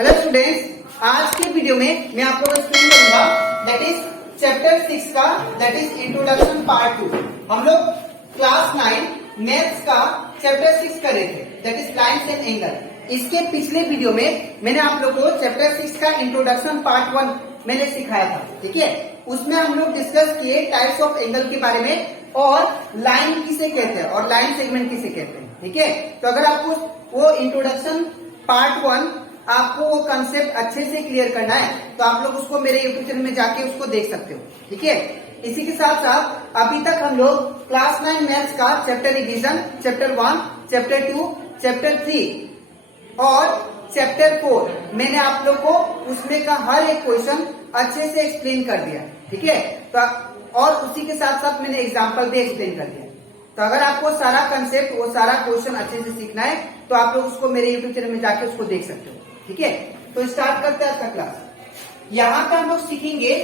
Hello students, आज के video में मैं आपको एक्सप्लेन करूंगा दैट इज चैप्टर 6 का दैट इज इंट्रोडक्शन पार्ट 2। हम लोग क्लास 9 मैथ्स का चैप्टर 6 कर रहे थे that is lines and angle. इसके पिछले वीडियो में मैंने आप लोग को चैप्टर 6 का इंट्रोडक्शन पार्ट 1 मैंने सिखाया था, ठीक है। उसमें हम लोग डिस्कस किए टाइप्स ऑफ एंगल के बारे में और लाइन किसे कहते हैं और लाइन सेगमेंट किसे कहते हैं, ठीक है। तो अगर आपको वो इंट्रोडक्शन पार्ट 1 आपको वो कंसेप्ट अच्छे से क्लियर करना है तो आप लोग उसको मेरे यूट्यूब चैनल में जाके उसको देख सकते हो, ठीक है। इसी के साथ साथ अभी तक हम लोग क्लास 9 मैथ्स का chapter revision chapter 1, chapter 2, chapter 3 और चैप्टर 4 मैंने आप लोग को उसमें का हर एक क्वेश्चन अच्छे से एक्सप्लेन कर दिया, ठीक है। तो और उसी के साथ साथ मैंने एग्जाम्पल भी एक्सप्लेन कर दिया। तो अगर आपको सारा कंसेप्ट वो सारा क्वेश्चन अच्छे से सीखना है तो आप लोग उसको मेरे यूट्यूब चैनल में जाके उसको देख सकते हो, ठीक है। तो स्टार्ट करते हैं आज का क्लास। यहाँ पे हम लोग सीखेंगे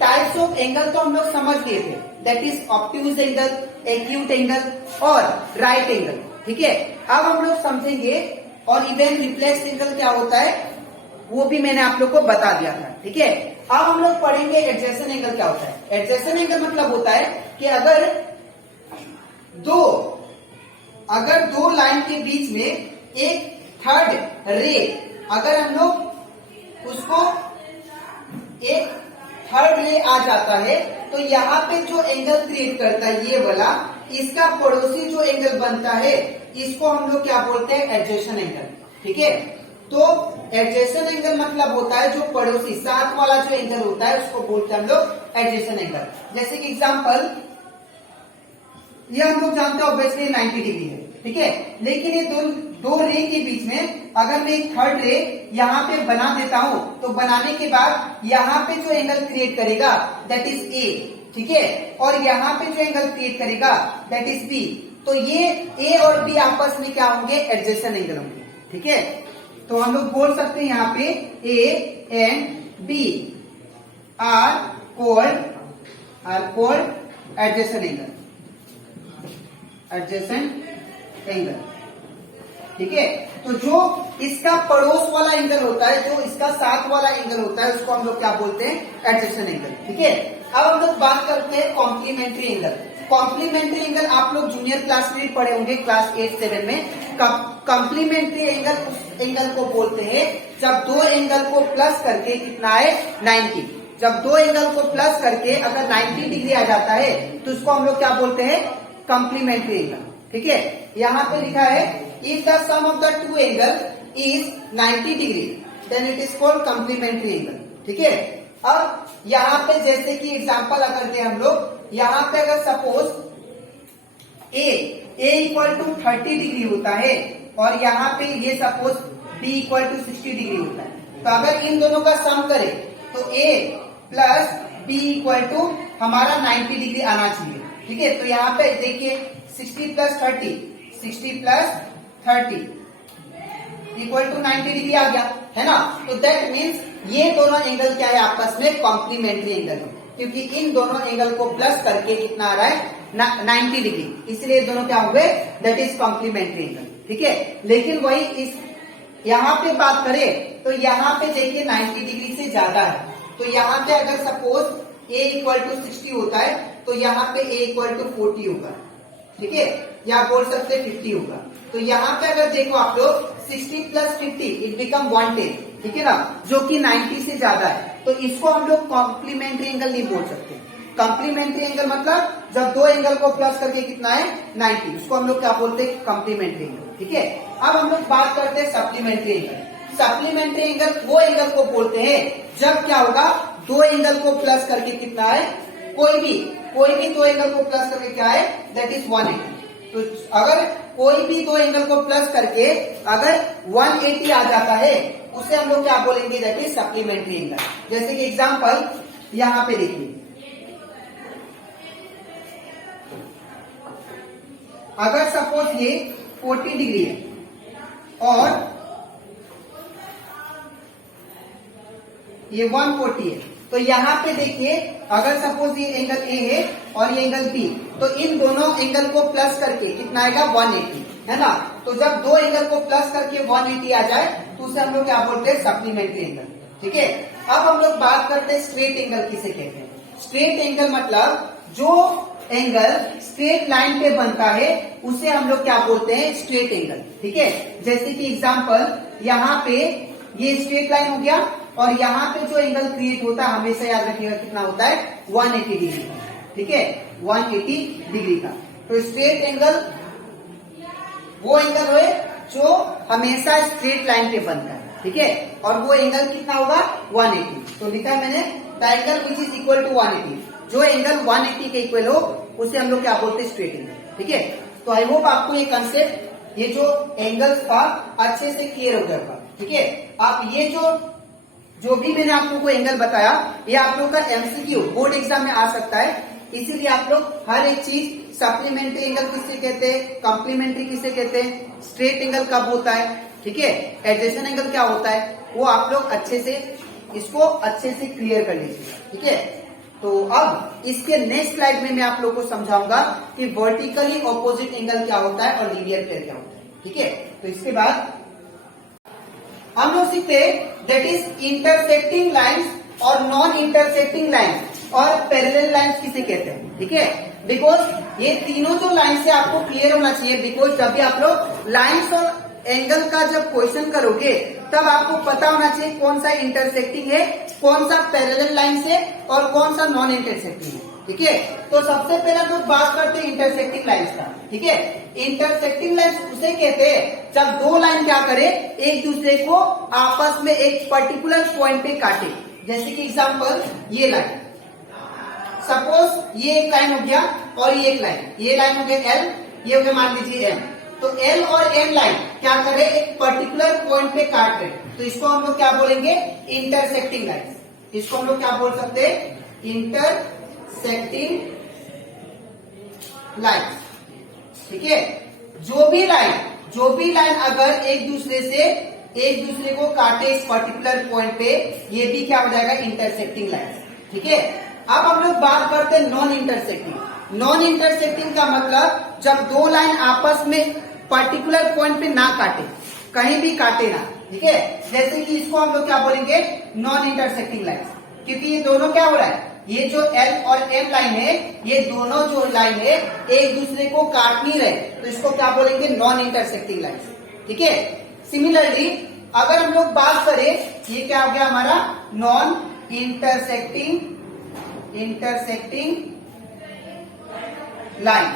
टाइप्स ऑफ एंगल। तो हम लोग समझ गए थे that is obtuse angle, acute angle और राइट एंगल, ठीक है। अब हम लोग समझेंगे और इवन रिफ्लेक्स एंगल क्या होता है वो भी मैंने आप लोग को बता दिया था, ठीक है। अब हम लोग पढ़ेंगे एडजेसेंट एंगल क्या होता है। एडजेसेंट एंगल मतलब होता है कि अगर दो लाइन के बीच में एक थर्ड रे, अगर हम लोग उसको एक थर्ड रे आ जाता है तो यहाँ पे जो एंगल क्रिएट करता है ये वाला, इसका पड़ोसी जो एंगल बनता है इसको हम लोग क्या बोलते हैं, एडजेसेंट एंगल, ठीक है। तो एडजेसेंट एंगल मतलब होता है जो पड़ोसी साथ वाला जो एंगल होता है उसको बोलते हैं हम लोग एडजेसेंट एंगल। जैसे कि एग्जांपल ये हम लोग जानते हैं ऑब्वियसली 90 डिग्री है, ठीक है। लेकिन ये दो रे के बीच में अगर मैं एक थर्ड रे यहाँ पे बना देता हूं तो बनाने के बाद यहाँ पे जो एंगल क्रिएट करेगा दैट इज ए, ठीक है। और यहाँ पे जो एंगल क्रिएट करेगा दैट इज बी। तो ये ए और बी आपस में क्या होंगे, एडजेसेंट एंगल होंगे, ठीक है। तो हम लोग बोल सकते हैं यहाँ पे A and B are called adjacent angle, adjacent angle, ठीक है। तो जो इसका पड़ोस वाला एंगल होता है, जो इसका साथ वाला एंगल होता है उसको हम लोग क्या बोलते हैं, एडजेसेंट एंगल, ठीक है। अब हम लोग बात करते हैं कॉम्प्लीमेंट्री एंगल। कॉम्प्लीमेंट्री एंगल आप लोग जूनियर क्लास में पढ़े होंगे, क्लास 8-7 में। कॉम्प्लीमेंट्री एंगल उस एंगल को बोलते हैं जब दो एंगल को प्लस करके कितना है, 90। जब दो एंगल को प्लस करके अगर 90 डिग्री आ जाता है तो उसको हम लोग क्या बोलते हैं, कॉम्प्लीमेंट्री एंगल, ठीक है। यहाँ पे लिखा है if the sum of the two angle is 90 degree then it is called complementary angle, ठीक है। अब यहाँ पे जैसे कि एग्जांपल अगर दे हम लोग, यहाँ पे अगर suppose A equal to 30 degree होता है और यहाँ पे ये suppose B equal to 60 degree होता है, तो अगर इन दोनों का सम करें तो ए प्लस बी इक्वल टू हमारा 90 डिग्री आना चाहिए, ठीक है। तो यहाँ पे देखिए 60 प्लस 30 इक्वल टू 90 डिग्री आ गया है ना। तो दैट मीन्स ये दोनों एंगल क्या है, आपस में कॉम्प्लीमेंट्री एंगल है, क्योंकि इन दोनों एंगल को प्लस करके कितना आ रहा है, 90 डिग्री, इसलिए दोनों क्या हो गए, दैट इज कॉम्प्लीमेंट्री एंगल, ठीक है। लेकिन वही इस यहाँ पे बात करें तो यहाँ पे देखिए 90 डिग्री से ज्यादा है, तो यहाँ पे अगर सपोज ए इक्वल टू 60 होता है तो यहाँ पे ए इक्वल टू 40 होगा, ठीक है, या बोल सकते 50 होगा। तो यहाँ पे अगर देखो आप लोग 60 प्लस 50 इट बिकम 110, ठीक है ना, जो कि 90 से ज्यादा है। तो इसको हम लोग कॉम्प्लीमेंट्री एंगल नहीं बोल सकते। कॉम्प्लीमेंट्री एंगल मतलब जब दो एंगल को प्लस करके कितना है, 90, उसको हम लोग क्या बोलते हैं, कॉम्प्लीमेंट्री एंगल, ठीक है। अब हम लोग बात करते हैं सप्लीमेंट्री एंगल। सप्लीमेंट्री एंगल वो एंगल को बोलते हैं जब क्या होगा, दो एंगल को प्लस करके कितना है, कोई भी दो एंगल को प्लस करके क्या है, दैट इज 180। तो अगर कोई भी दो एंगल को प्लस करके अगर 180 आ जाता है उसे हम लोग क्या बोलेंगे, दैट इज सप्लीमेंट्री एंगल। जैसे कि एग्जांपल यहाँ पे देखिए, अगर सपोज ये 40 डिग्री है और ये 140 है, तो यहाँ पे देखिए अगर सपोज ये एंगल ए है और ये एंगल बी, तो इन दोनों एंगल को प्लस करके कितना आएगा, 180, है ना। तो जब दो एंगल को प्लस करके 180 आ जाए तो उसे हम लोग क्या बोलते हैं, सप्लीमेंट्री एंगल। ठीक है, अब हम लोग बात करते हैं स्ट्रेट एंगल किसे कहते हैं। स्ट्रेट एंगल मतलब जो एंगल स्ट्रेट लाइन पे बनता है उसे हम लोग क्या बोलते हैं, स्ट्रेट एंगल। ठीक है, जैसे कि एग्जांपल यहाँ पे ये स्ट्रेट लाइन हो गया और यहाँ पे जो एंगल क्रिएट होता है हमेशा याद रखिएगा कितना होता है, 180 डिग्री का। ठीक है, 180 डिग्री का। तो स्ट्रेट एंगल वो एंगल है जो हमेशा स्ट्रेट लाइन पे बनता है। ठीक है, और वो एंगल कितना होगा, 180। तो लिखा है मैंने the angle which is equal to 180। जो एंगल 180 के इक्वल हो उसे हम लोग क्या बोलते हैं, स्ट्रेट एंगल। ठीक है, तो आई होप आपको ये कंसेप्ट, ये जो एंगल्स था अच्छे से क्लियर हो गया था। ठीक है, आप ये जो भी मैंने आप लोगों को एंगल बताया ये आप लोग का एमसीक्यू बोर्ड एग्जाम में आ सकता है, इसीलिए आप लोग हर एक चीज सप्लीमेंट्री एंगल किसे कहते हैं, कॉम्प्लीमेंट्री किसे कहते हैं, स्ट्रेट एंगल कब होता है, ठीक है, एडजेसेंट एंगल क्या होता है, वो आप लोग अच्छे से इसको अच्छे से क्लियर कर लीजिए। ठीक है, तो अब इसके नेक्स्ट स्लाइड में मैं आप लोग को समझाऊंगा कि वर्टिकली ऑपोजिट एंगल क्या होता है और लीनियर पेयर क्या होता है। ठीक है, तो इसके बाद हम लोग सीखते दैट इज इंटरसेक्टिंग लाइंस और नॉन इंटरसेक्टिंग लाइंस और पैरेलल लाइंस किसे कहते हैं। ठीक है, बिकॉज ये तीनों जो लाइन से आपको क्लियर होना चाहिए, बिकॉज जब भी आप लोग लाइंस और एंगल का जब क्वेश्चन करोगे तब आपको पता होना चाहिए कौन सा इंटरसेक्टिंग है, कौन सा पैरेलल लाइन से और कौन सा नॉन इंटरसेक्टिंग है। ठीक है, तो सबसे पहले हम लोग बात करते हैं इंटरसेक्टिंग लाइंस का। ठीक है, इंटरसेक्टिंग लाइंस उसे कहते हैं जब दो लाइन क्या करे, एक दूसरे को आपस में एक पर्टिकुलर पॉइंट पे काटे। जैसे कि एग्जांपल ये लाइन, सपोज ये एक लाइन हो गया और ये एक लाइन, ये लाइन हो गया एल, ये हो गया मान लीजिए एम। तो एल और एम लाइन क्या करे, एक पर्टिकुलर पॉइंट पे काट रहे, तो इसको हम लोग क्या बोलेंगे, इंटरसेक्टिंग लाइन। इसको हम लोग क्या बोल सकते हैं, इंटरसेक्टिंग लाइन। ठीक है, जो भी लाइन अगर एक दूसरे को काटे इस पर्टिकुलर पॉइंट पे, ये भी क्या हो जाएगा, इंटरसेक्टिंग लाइन। ठीक है, अब हम लोग बात करते हैं नॉन इंटरसेक्टिंग। नॉन इंटरसेक्टिंग का मतलब जब दो लाइन आपस में पर्टिकुलर पॉइंट पे ना काटे, कहीं भी काटे ना। ठीक है, जैसे कि इसको हम लोग क्या बोलेंगे, नॉन इंटरसेक्टिंग लाइन, क्योंकि ये दोनों क्या हो रहा है, ये जो एल और एम लाइन है, ये दोनों जो लाइन है एक दूसरे को काट नहीं रहे, तो इसको क्या बोलेंगे, नॉन इंटरसेक्टिंग लाइन। ठीक है, सिमिलरली अगर हम लोग बात करें, ये क्या हो गया हमारा, नॉन इंटरसेक्टिंग लाइन।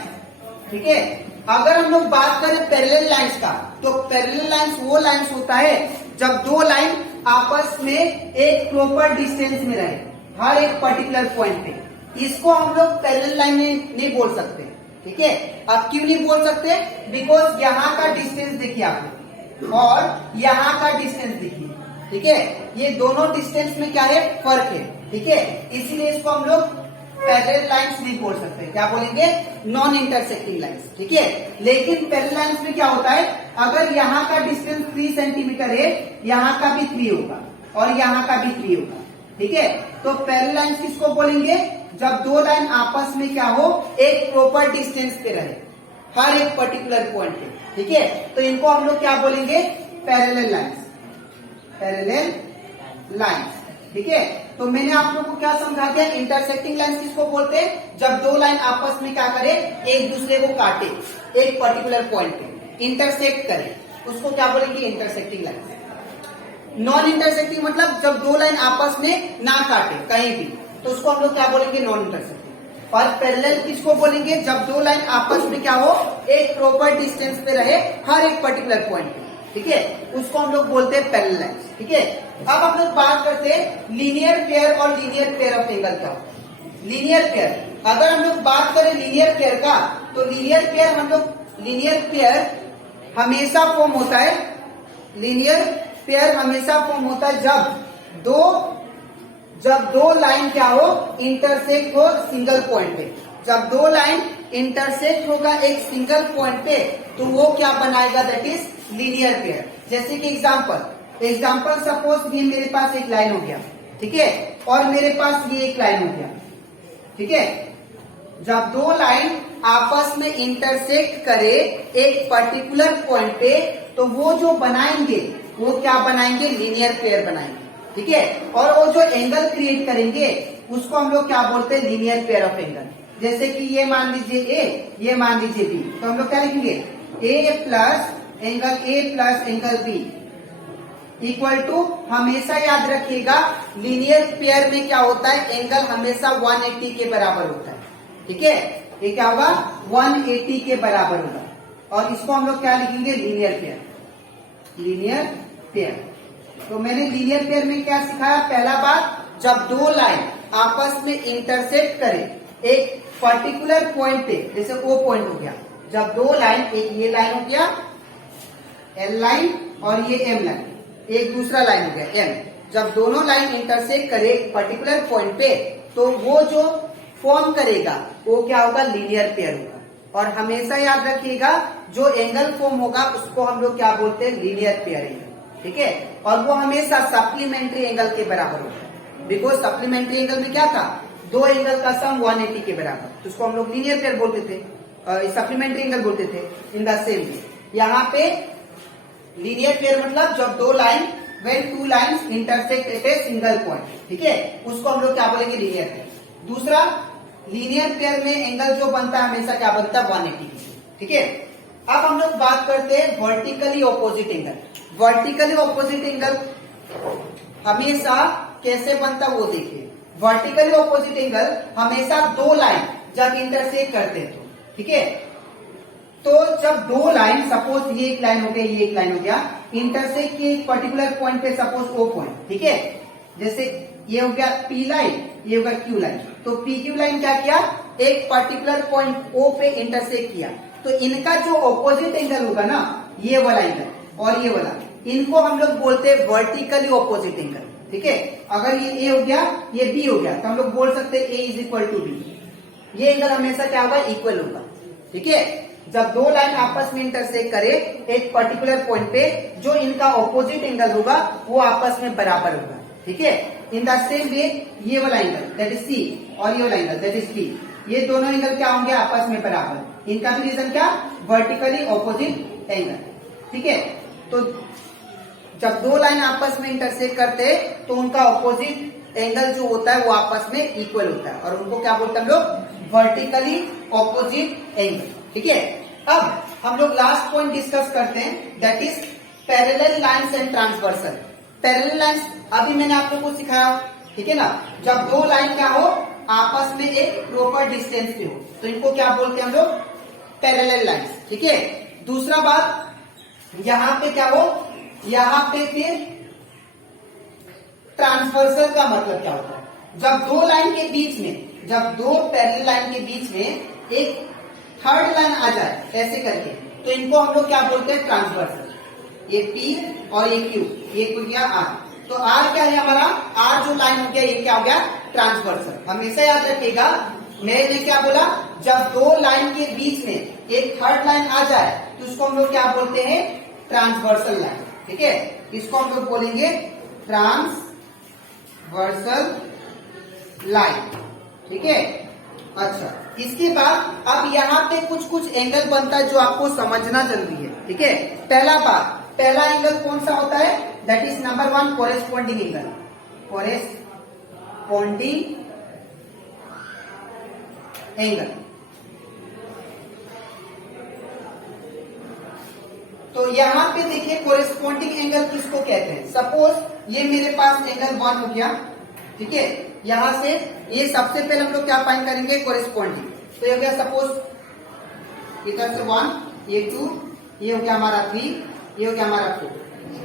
ठीक है, अगर हम लोग बात करें पैरेलल लाइंस का, तो पैरेलल लाइंस वो लाइंस होता है जब दो लाइन आपस में एक प्रॉपर डिस्टेंस में रहे, हर एक पर्टिकुलर पॉइंट पे। इसको हम लोग पैरेलल लाइन नहीं बोल सकते। ठीक है, अब क्यों नहीं बोल सकते, बिकॉज यहाँ का डिस्टेंस देखिए आप और यहाँ का डिस्टेंस देखिए। ठीक है, ये दोनों डिस्टेंस में क्या है, फर्क है। ठीक है, इसीलिए इसको हम लोग पैरेलल लाइंस नहीं बोल सकते, क्या बोलेंगे, नॉन इंटरसेक्टिंग लाइंस। ठीक है, लेकिन पैरेलल लाइंस में क्या होता है, अगर यहाँ का डिस्टेंस 3 सेंटीमीटर है, यहाँ का भी 3 होगा और यहाँ का भी 3 होगा। ठीक है, तो पैरेलल लाइंस किसको बोलेंगे, जब दो लाइन आपस में क्या हो, एक प्रॉपर डिस्टेंस पे रहे, हर एक पर्टिकुलर पॉइंट पे। ठीक है, तो इनको हम लोग क्या बोलेंगे, पैरेलल लाइंस, पैरेलल लाइंस। ठीक है, तो मैंने आप लोगों को क्या समझा दिया, इंटरसेक्टिंग लाइंस किसको बोलते हैं, जब दो लाइन आपस में क्या करे, एक दूसरे को काटे, एक पर्टिकुलर पॉइंट पे इंटरसेक्ट करे, उसको क्या बोलेंगे, इंटरसेक्टिंग लाइंस। नॉन इंटरसेक्टिंग मतलब जब दो लाइन आपस में ना काटे कहीं भी, तो उसको हम लोग क्या बोलेंगे, नॉन इंटरसेक्टिंग। और पैरेलल किसको बोलेंगे, जब दो लाइन आपस में क्या हो, एक प्रॉपर डिस्टेंस पे रहे, हर एक पर्टिकुलर पॉइंट पे। ठीक है, उसको हम लोग बोलते हैं पैरेलल लाइंस। ठीक है, अब हम लोग बात करते हैं लीनियर पेयर और लीनियर पेयर ऑफ एंगल का। लीनियर पेयर, अगर हम लोग बात करें लीनियर पेयर का, तो लीनियर पेयर हमेशा फॉर्म होता है, लीनियर पेयर हमेशा फॉर्म होता है जब दो लाइन क्या हो, इंटरसेक्ट हो सिंगल पॉइंट पे। जब दो लाइन इंटरसेक्ट होगा एक सिंगल पॉइंट पे, तो वो क्या बनाएगा, दैट इज लीनियर पेयर। जैसे कि एग्जाम्पल सपोज ये मेरे पास एक लाइन हो गया, ठीक है, और मेरे पास ये एक लाइन हो गया। ठीक है, जब दो लाइन आपस में इंटरसेक्ट करे एक पर्टिकुलर पॉइंट पे, तो वो जो बनाएंगे वो क्या बनाएंगे, लीनियर पेयर बनाएंगे। ठीक है, और वो जो एंगल क्रिएट करेंगे उसको हम लोग क्या बोलते हैं, लीनियर पेयर ऑफ एंगल। जैसे कि ये मान लीजिए ए, ये मान लीजिए बी, तो हम लोग क्या लिखेंगे, A plus angle B equal to, हमेशा याद रखिएगा लीनियर पेयर में क्या होता है, एंगल हमेशा 180 के बराबर होता है। ठीक है, ये क्या होगा, 180 के बराबर होगा, और इसको हम लोग क्या लिखेंगे, लीनियर पेयर। तो मैंने लीनियर पेयर में क्या सिखाया, पहला बात, जब दो लाइन आपस में इंटरसेक्ट करें एक पर्टिकुलर पॉइंट पे, जैसे ओ पॉइंट हो गया, जब दो लाइन, एक ये लाइन हो गया एल लाइन और ये एम लाइन, एक दूसरा लाइन हो गया एम, जब दोनों लाइन इंटरसेक्ट करे पर्टिकुलर पॉइंट पे, तो वो जो फॉर्म करेगा वो क्या होगा, लीनियर पेयर होगा। और हमेशा याद रखिएगा जो एंगल फॉर्म होगा उसको हम लोग क्या बोलते हैं, लीनियर पेयर एंगल। ठीक है, और वो हमेशा सप्लीमेंट्री एंगल के बराबर होता है, बिकॉज सप्लीमेंट्री एंगल में क्या था, दो एंगल का सम 180 के बराबर, तो उसको हम लोग लीनियर पेयर बोलते थे, सप्लीमेंट्री एंगल बोलते थे। इन द सेम वे यहाँ पे लीनियर पेयर मतलब जब दो line, when two lines intersect at a single point, ठीक है, उसको हम लोग क्या बोलेंगे, लीनियर पेयर। दूसरा, लीनियर पेयर में एंगल जो बनता है हमेशा क्या बनता है, 180। ठीक है, अब हम लोग बात करते हैं vertically opposite angle. Vertically opposite angle हमेशा कैसे बनता है वो देखिए। वर्टिकली ऑपोजिट एंगल हमेशा दो लाइन जब इंटरसेक्ट करते हैं, ठीक है, तो जब दो लाइन, सपोज ये एक लाइन हो गया, ये एक लाइन हो गया, इंटरसेक्ट के एक पर्टिकुलर पॉइंट पे, सपोज ओ पॉइंट, ठीक है, जैसे ये हो गया पी लाइन, ये हो गया क्यू लाइन, तो पी क्यू लाइन क्या किया, एक पर्टिकुलर पॉइंट ओ पे इंटरसेक्ट किया, तो इनका जो ऑपोजिट एंगल होगा ना, ये वाला एंगल और ये वाला, इनको हम लोग बोलते हैं वर्टिकली ऑपोजिट एंगल। ठीक है, अगर ये ए हो गया, ये बी हो गया, तो हम लोग बोल सकते हैं ए इज इक्वल टू बी। ये एंगल हमेशा क्या होगा, इक्वल होगा। ठीक है, जब दो लाइन आपस में इंटरसेक्ट करे एक पर्टिकुलर पॉइंट पे, जो इनका ऑपोजिट एंगल होगा वो आपस में बराबर होगा। ठीक है, इन द सेम वे ये वाला एंगल दैट इज सी और ये वाला एंगल दैट इज बी, ये दोनों एंगल क्या होंगे, आपस में बराबर। इनका भी रीजन क्या, वर्टिकली ऑपोजिट एंगल। ठीक है, तो जब दो लाइन आपस में इंटरसेक्ट करते हैं तो उनका ऑपोजिट एंगल जो होता है वो आपस में इक्वल होता है, और उनको क्या बोलते हैं हम लोग, वर्टिकली ऑपोजिट एंगल। ठीक है, अब हम लोग लास्ट पॉइंट डिस्कस करते हैं, that is parallel lines and transversal. Parallel lines अभी मैंने आप लोग को सिखाया, ठीक है ना, जब दो लाइन क्या हो, आपस में एक प्रॉपर डिस्टेंस पे हो, तो इनको क्या बोलते हैं हम लोग, पैरेलल लाइंस। ठीक है, दूसरा बात, यहां पे क्या हो, यहां पे फिर ट्रांसवर्सल का मतलब क्या होता है, जब दो लाइन के बीच में, जब दो पैरेलल लाइन के बीच में एक थर्ड लाइन आ जाए ऐसे करके, तो इनको हम लोग क्या बोलते हैं, ट्रांसवर्सल। ये पी और ये क्यू, ये हो गया आर, तो आर क्या है हमारा, आर जो लाइन हो गया ये क्या हो गया, ट्रांसवर्सल। हमेशा याद रखिएगा, मैंने क्या बोला, जब दो लाइन के बीच में एक थर्ड लाइन आ जाए तो उसको हम लोग क्या बोलते हैं, ट्रांसवर्सल लाइन। ठीक है, इसको हम लोग बोलेंगे ट्रांसवर्सल लाइन। ठीक है, अच्छा, इसके बाद अब यहाँ पे कुछ एंगल बनता है जो आपको समझना जरूरी है। ठीक है, पहला बात, पहला एंगल कौन सा होता है, that is number 1 corresponding angle. Corresponding angle, तो यहाँ पे देखिए कोरेस्पॉन्डिंग एंगल किसको कहते हैं। सपोज ये मेरे पास एंगल 1 हो गया, ठीक है, यहां से ये सबसे पहले हम लोग क्या फाइंड करेंगे, कोरेस्पॉन्डिंग। तो ये हो गया सपोज इधर से 1, ये 2, ये हो गया हमारा 3, ये हो गया हमारा 4।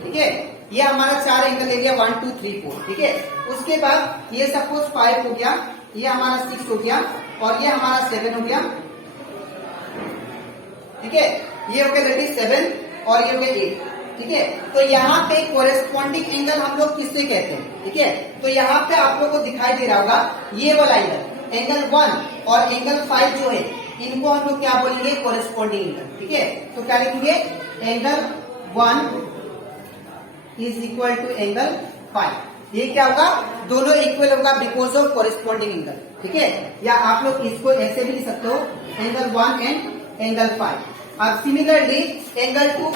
ठीक है, ये हमारा चार एंगल ले लिया, 1 2 3 4। ठीक है, उसके बाद ये सपोज 5 हो गया, ये हमारा 6 हो गया, और ये हमारा 7 हो गया। ठीक है, ये हो गया दैट इज 7 और ये हो गया 8। ठीक है, तो यहाँ पे कोरेस्पॉन्डिंग एंगल हम लोग किससे कहते हैं। ठीक है, तो यहाँ पे आप लोग को दिखाई दे रहा होगा ये वाला एंगल, एंगल 1 और एंगल 5 जो है, इनको हम लोग क्या बोलेंगे, कोरेस्पॉन्डिंग एंगल। ठीक है, तो क्या लिखेंगे, angle 1 is equal to angle 5। ये क्या होगा, दोनों इक्वल होगा बिकॉज ऑफ कोरेस्पॉन्डिंग एंगल। ठीक है, या आप लोग इसको ऐसे भी लिख सकते हो, एंगल 1 एंड एंगल 5। अब सिमिलरली एंगल 2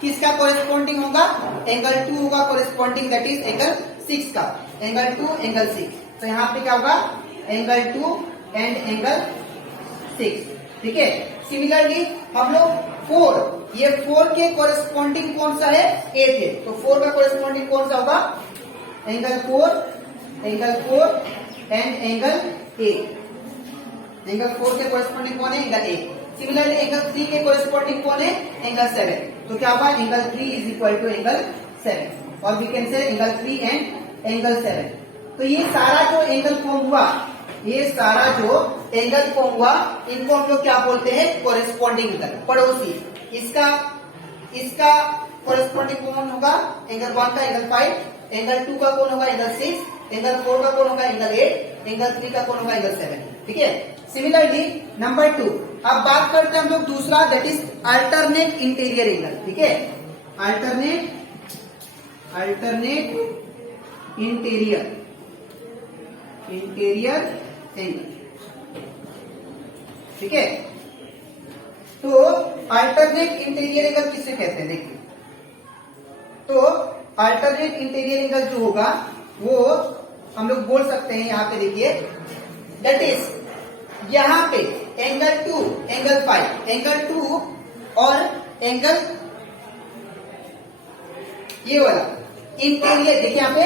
किसका कोरेस्पॉन्डिंग होगा, एंगल 2 होगा कोरेस्पॉन्डिंग, दैट इज एंगल 6 का, एंगल 2 एंगल 6। तो यहाँ पे क्या होगा, एंगल 2 एंड एंगल 6, ठीक है। सिमिलरली हम लोग 4, ये 4 के कोरेस्पॉन्डिंग कौन सा है, 8 है, तो 4 का कोरेस्पॉन्डिंग कौन सा होगा, एंगल 4 एंड एंगल 8। एंगल 4 के कोरेस्पॉन्डिंग कौन है, एंगल 8। सिमिलरली एंगल 3 के कोरेस्पॉन्डिंग कौन है, एंगल 7। तो क्या होगा, angle 3 is equal to angle 7, और we can say angle 3 and angle 7। तो ये सारा जो एंगल फॉर्म हुआ, ये सारा जो एंगल फॉर्म हुआ, इनको हम लोग क्या बोलते हैं, कोरेस्पॉन्डिंग एंगल, पड़ोसी। इसका कोरेस्पॉन्डिंग कौन होगा, एंगल 1 का एंगल 5, एंगल 2 का कौन होगा, एंगल 6, एंगल 4 का कौन होगा, एंगल 8, एंगल 3 का कौन होगा, एंगल 7, ठीक है। सिमिलरली नंबर 2, अब बात करते हैं हम लोग दूसरा, that is alternate interior angle, ठीक है। अल्टरनेट इंटीरियर एंगल, ठीक है। तो अल्टरनेट इंटीरियर एंगल किसे कहते हैं, देखिए, तो अल्टरनेट इंटीरियर एंगल जो होगा वो हम लोग बोल सकते हैं, यहां पे देखिए, दैट इज यहां पे एंगल 2 एंगल 5, एंगल 2 और एंगल ये वाला इंटीरियर, देखिए यहाँ पे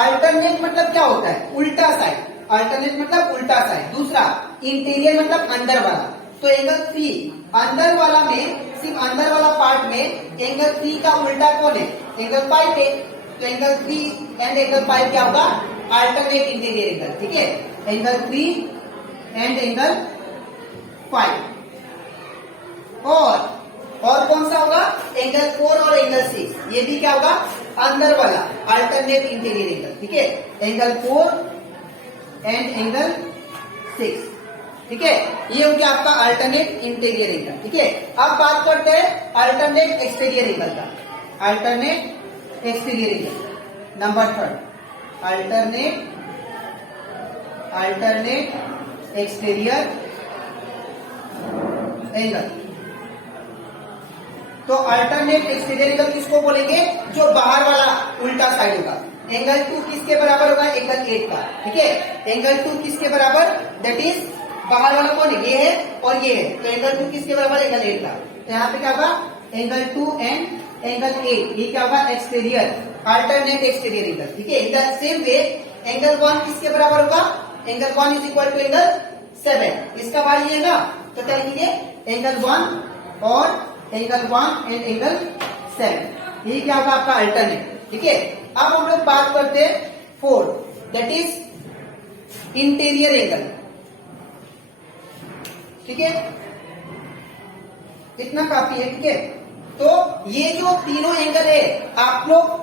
अल्टरनेट मतलब क्या होता है, उल्टा साइड, अल्टरनेट मतलब उल्टा साइड। दूसरा इंटीरियर मतलब अंदर वाला, तो एंगल 3 अंदर वाला में, सिर्फ अंदर वाला पार्ट में एंगल 3 का उल्टा कौन है, एंगल 5 है। तो एंगल 3 एंड एंगल 5 क्या होगा, अल्टरनेट इंटीरियर एंगल, ठीक है। एंगल 3 एंड एंगल 5, और कौन सा होगा, एंगल 4 और एंगल 6, ये भी क्या होगा, अंदर वाला अल्टरनेट इंटीरियर एंगल, ठीक है। एंगल 4 एंड एंगल 6, ठीक है, ये हो गया आपका अल्टरनेट इंटीरियर एंगल, ठीक है। अब बात करते हैं अल्टरनेट एक्सटीरियर एंगल का, alternate exterior angle number 3, alternate exterior angle. तो अल्टरनेट एक्सटीरियर एंगल किसको बोलेंगे, जो बाहर वाला उल्टा साइड होगा। एंगल 2 किसके बराबर होगा, एंगल 8 का, ठीक है। एंगल 2 किसके बराबर, दैट इज बाहर वाला कौन है, ये है और ये है, तो एंगल 2 किसके बराबर, एंगल 8 का। तो यहाँ पे क्या होगा, एंगल 2 एंड एंगल 8, ये क्या होगा, एक्सटीरियर, अल्टरनेट एक्सटीरियर एंगल, ठीक है। In the same way angle 1 किसके बराबर होगा, angle 1 is equal to angle 7, इसका वैल्यू है ना, तो क्या लिखेंगे, एंगल 1 और एंगल 1 एंड एंगल 7, ये क्या होगा आपका अल्टरनेट, ठीक है। अब हम लोग बात करते हैं 4, दैट इज इंटीरियर एंगल, ठीक है, इतना काफी है, ठीक है। तो ये जो तीनों एंगल है, आप लोग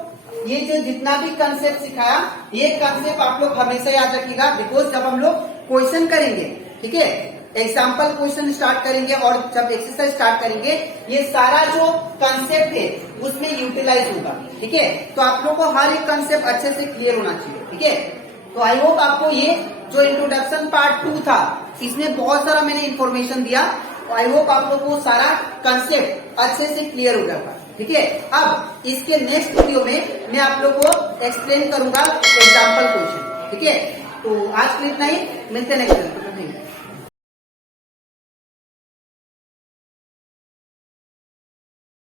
ये जो जितना भी कंसेप्ट सिखाया, ये कंसेप्ट आप लोग हमेशा याद रखिएगा, बिकॉज जब हम लोग क्वेश्चन करेंगे, ठीक है, एग्जाम्पल क्वेश्चन स्टार्ट करेंगे और जब एक्सरसाइज स्टार्ट करेंगे, ये सारा जो कंसेप्ट है उसमें यूटिलाइज होगा, ठीक है। तो आप लोग को हर एक कंसेप्ट अच्छे से क्लियर होना चाहिए, ठीक है। तो आई होप आपको ये जो इंट्रोडक्शन पार्ट 2 था, इसमें बहुत सारा मैंने इंफॉर्मेशन दिया, आई होप आप लोग को सारा कंसेप्ट अच्छे से क्लियर हो गया, ठीक है। अब इसके नेक्स्ट वीडियो में मैं आप लोग को एक्सप्लेन करूंगा एग्जाम्पल क्वेश्चन, ठीक है। तो आज के लिए इतना ही, मिलते हैं नेक्स्ट वीडियो।